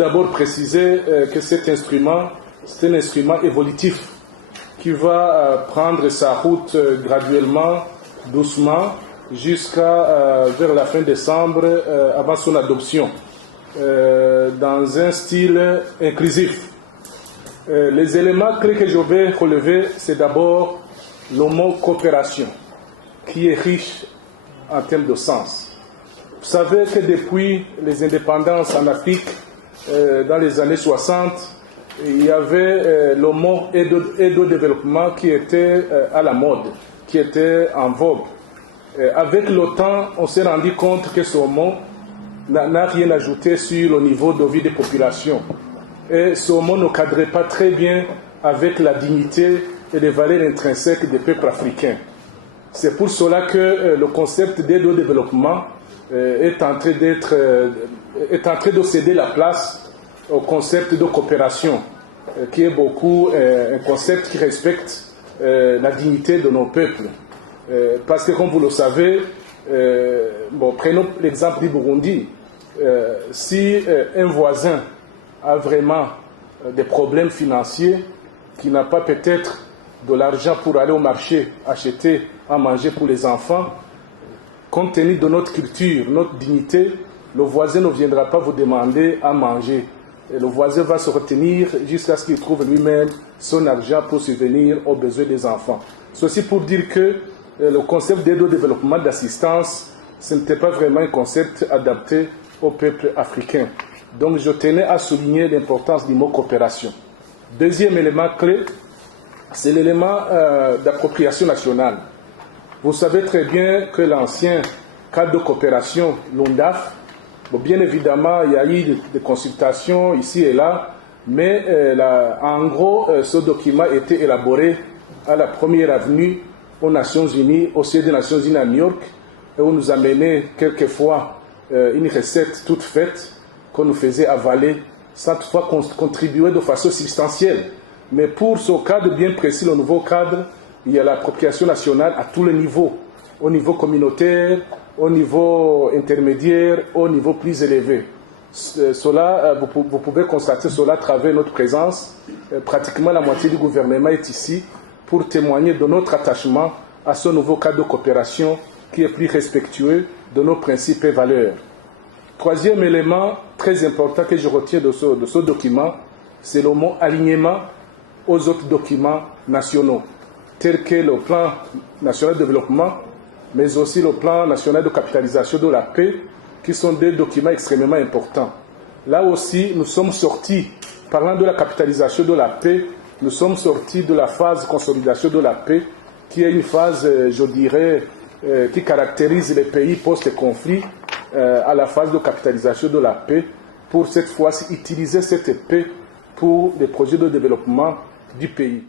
d'abord préciser que cet instrument, c'est un instrument évolutif qui va prendre sa route graduellement, doucement, jusqu'à vers la fin décembre, avant son adoption, dans un style inclusif. Les éléments clés que je vais relever, c'est d'abord le mot coopération, qui est riche en termes de sens. Vous savez que depuis les indépendances en Afrique, dans les années 60, il y avait le mot aide au développement qui était à la mode, qui était en vogue. Avec le temps, on s'est rendu compte que ce mot n'a rien ajouté sur le niveau de vie des populations. Et ce mot ne cadrait pas très bien avec la dignité et les valeurs intrinsèques des peuples africains. C'est pour cela que le concept d'aide au développement est en train de céder la place au concept de coopération, qui est beaucoup un concept qui respecte la dignité de nos peuples. Parce que, comme vous le savez, prenons l'exemple du Burundi. Si un voisin a vraiment des problèmes financiers, qui n'a pas peut-être de l'argent pour aller au marché acheter à manger pour les enfants, compte tenu de notre culture, notre dignité, le voisin ne viendra pas vous demander à manger. Et le voisin va se retenir jusqu'à ce qu'il trouve lui-même son argent pour subvenir aux besoins des enfants. Ceci pour dire que le concept d'aide au développement d'assistance, ce n'était pas vraiment un concept adapté au peuple africain. Donc je tenais à souligner l'importance du mot coopération. Deuxième élément clé, c'est l'élément d'appropriation nationale. Vous savez très bien que l'ancien cadre de coopération, l'UNDAF, bien évidemment, il y a eu des consultations ici et là, mais en gros, ce document a été élaboré à la première avenue aux Nations Unies, au siège des Nations Unies à New York, et on nous a mené quelquefois une recette toute faite qu'on nous faisait avaler, sans toutefois contribuer de façon substantielle. Mais pour ce cadre bien précis, le nouveau cadre, il y a l'appropriation nationale à tous les niveaux, au niveau communautaire, au niveau intermédiaire, au niveau plus élevé. Cela, vous pouvez constater cela à travers notre présence. Pratiquement la moitié du gouvernement est ici pour témoigner de notre attachement à ce nouveau cadre de coopération qui est plus respectueux de nos principes et valeurs. Troisième élément très important que je retiens de ce document, c'est le mot alignement aux autres documents nationaux, tels que le plan national de développement, mais aussi le plan national de capitalisation de la paix, qui sont des documents extrêmement importants. Là aussi, nous sommes sortis, parlant de la capitalisation de la paix, nous sommes sortis de la phase de consolidation de la paix, qui est une phase, je dirais, qui caractérise les pays post-conflit, à la phase de capitalisation de la paix, pour cette fois-ci utiliser cette paix pour les projets de développement du pays.